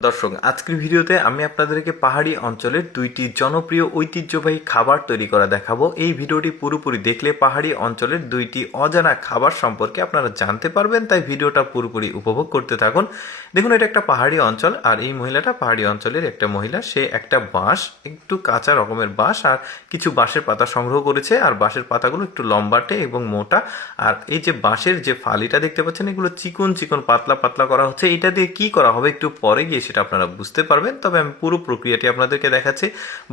দর্শক, আজকের ভিডিওতে আমি আপনাদেরকে পাহাড়ি অঞ্চলের দুইটি জনপ্রিয় ঐতিহ্যবাহী খাবার তৈরি করা দেখাবো। এই ভিডিওটি পুরোপুরি দেখলে পাহাড়ি অঞ্চলের দুইটি অজানা খাবার সম্পর্কে আপনারা জানতে পারবেন, তাই ভিডিওটা পুরোপুরি উপভোগ করতে থাকুন। দেখুন, এটা একটা পাহাড়ি অঞ্চল, আর এই মহিলাটা পাহাড়ি অঞ্চলের একটা মহিলা। সে একটা বাঁশ, একটু কাঁচা রকমের বাঁশ, আর কিছু বাঁশের পাতা সংগ্রহ করেছে, আর বাঁশের পাতাগুলো একটু লম্বাটে এবং মোটা। আর এই যে বাঁশের যে ফালিটা দেখতে পাচ্ছেন, এগুলো চিকন চিকন, পাতলা পাতলা করা হচ্ছে। এটা দিয়ে কি করা হবে একটু পরে গিয়ে সেটা আপনারা বুঝতে পারবেন। তবে আমি পুরো প্রক্রিয়াটি আপনাদেরকে দেখাচ্ছি।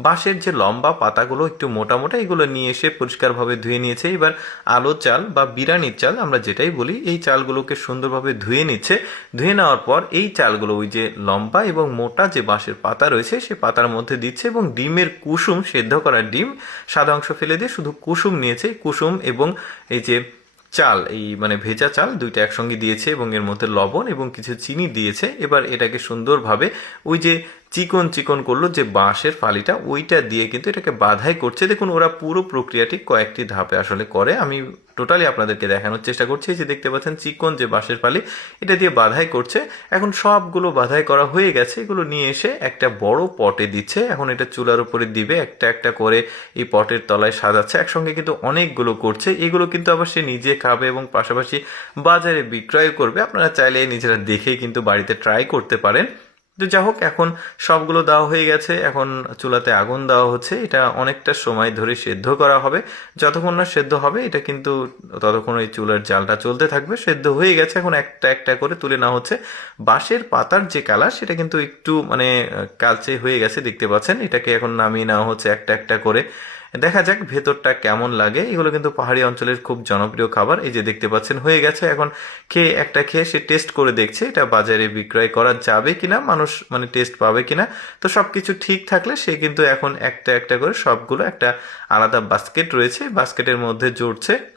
বাঁশের যে লম্বা পাতাগুলো একটু মোটা মোটা, এগুলো নিয়ে এসে পরিষ্কারভাবে ধুয়ে নিয়েছে। এবার আলো চাল বা বিরানির চাল, আমরা যেটাই বলি, এই চালগুলোকে সুন্দরভাবে ধুয়ে নিচ্ছে। ধুয়ে নেওয়ার পর এই চালগুলো ওই যে লম্বা এবং মোটা যে বাঁশের পাতা রয়েছে, সে পাতার মধ্যে দিচ্ছে এবং ডিমের কুসুম, সেদ্ধ করা ডিম, সাদা অংশ ফেলে দিয়ে শুধু কুসুম নিয়েছে। কুসুম এবং এই যে চাল, এই মানে ভেজা চাল দুইটা একসঙ্গে দিয়েছে এবং এর মধ্যে লবণ এবং কিছু চিনি দিয়েছে। এবার এটাকে সুন্দরভাবে ওই যে চিকন চিকন করল যে বাঁশের ফালিটা ওইটা দিয়ে কিন্তু এটাকে বাধাই করছে। দেখুন, ওরা পুরো প্রক্রিয়াটি কয়েকটি ধাপে আসলে করে। আমি টোটালি আপনাদেরকে দেখানোর চেষ্টা করছি। যে দেখতে পাচ্ছেন, চিকন যে বাঁশের ফালি, এটা দিয়ে বাধাই করছে। এখন সবগুলো বাধাই করা হয়ে গেছে। এগুলো নিয়ে এসে একটা বড় পটে দিচ্ছে। এখন এটা চুলার উপরে দিবে, একটা একটা করে এই পটের তলায় সাজাচ্ছে। একসঙ্গে কিন্তু অনেকগুলো করছে। এগুলো কিন্তু আবার সে নিজে খাবে এবং পাশাপাশি বাজারে বিক্রয় করবে। আপনারা চাইলে নিজেরা দেখে কিন্তু বাড়িতে ট্রাই করতে পারেন। তো যা হোক, এখন সবগুলো দেওয়া হয়ে গেছে। এখন চুলাতে আগুন দেওয়া হচ্ছে। এটা অনেকটা সময় ধরে সেদ্ধ করা হবে। যতক্ষণ না সেদ্ধ হবে, এটা কিন্তু ততক্ষণ ওই চুলার জালটা চলতে থাকবে। সেদ্ধ হয়ে গেছে। এখন একটা একটা করে তুলে নেওয়া হচ্ছে। বাঁশের পাতার যে কালার, সেটা কিন্তু একটু মানে কালচে হয়ে গেছে, দেখতে পাচ্ছেন। এটাকে এখন নামিয়ে নেওয়া হচ্ছে একটা একটা করে। দেখা যাক ভেতরটা কেমন লাগে। এগুলো কিন্তু পাহাড়ি অঞ্চলের খুব জনপ্রিয় খাবার। এই যে দেখতে পাচ্ছেন, হয়ে গেছে। এখন খেয়ে একটা খেয়ে সে টেস্ট করে দেখছে, এটা বাজারে বিক্রয় করা যাবে কিনা, মানুষ মানে টেস্ট পাবে কিনা। তো সব কিছু ঠিক থাকলে সে কিন্তু এখন একটা একটা করে সবগুলো একটা আলাদা বাস্কেট রয়েছে। বাস্কেটের মধ্যে জড়ছে।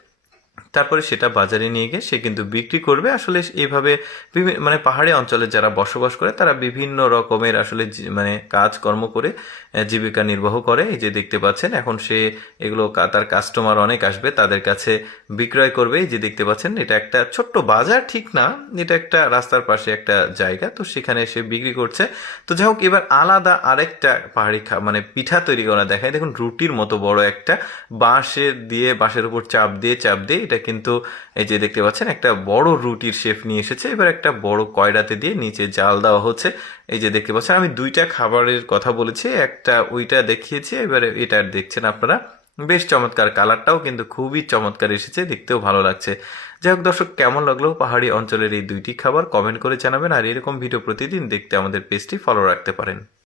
তারপরে সেটা বাজারে নিয়ে গিয়ে সে কিন্তু বিক্রি করবে। আসলে এইভাবে বিভিন্ন মানে পাহাড়ি অঞ্চলে যারা বসবাস করে, তারা বিভিন্ন রকমের আসলে মানে কাজকর্ম করে জীবিকা নির্বাহ করে। এই যে দেখতে পাচ্ছেন, এখন সে এগুলো তার কাস্টমার অনেক আসবে, তাদের কাছে বিক্রয় করবে। এই যে দেখতে পাচ্ছেন, এটা একটা ছোট্ট বাজার, ঠিক না? এটা একটা রাস্তার পাশে একটা জায়গা, তো সেখানে সে বিক্রি করছে। তো যাই হোক, এবার আলাদা আরেকটা পাহাড়ি মানে পিঠা তৈরি করা দেখায়। দেখুন, রুটির মতো বড় একটা বাঁশের দিয়ে, বাঁশের উপর চাপ দিয়ে চাপ দিয়ে এটা কিন্তু এই যে দেখতে পাচ্ছেন, একটা বড় রুটির শেপ নিয়ে এসেছে। এবার একটা বড় কয়ডাতে দিয়ে নিচে জাল দেওয়া হচ্ছে। এই যে দেখতে পাচ্ছেন, আমি দুইটা খাবারের কথা বলেছি, একটা ওইটা দেখিয়েছি, এবারে এটা দেখছেন আপনারা। বেশ চমৎকার কালারটাও কিন্তু খুবই চমৎকার এসেছে, দেখতেও ভালো লাগছে। যাই হোক দর্শক, কেমন লাগল পাহাড়ি অঞ্চলের এই দুইটি খাবার? কমেন্ট করে জানাবেন, আর এরকম ভিডিও প্রতিদিন দেখতে আমাদের পেজটি ফলো রাখতে পারেন।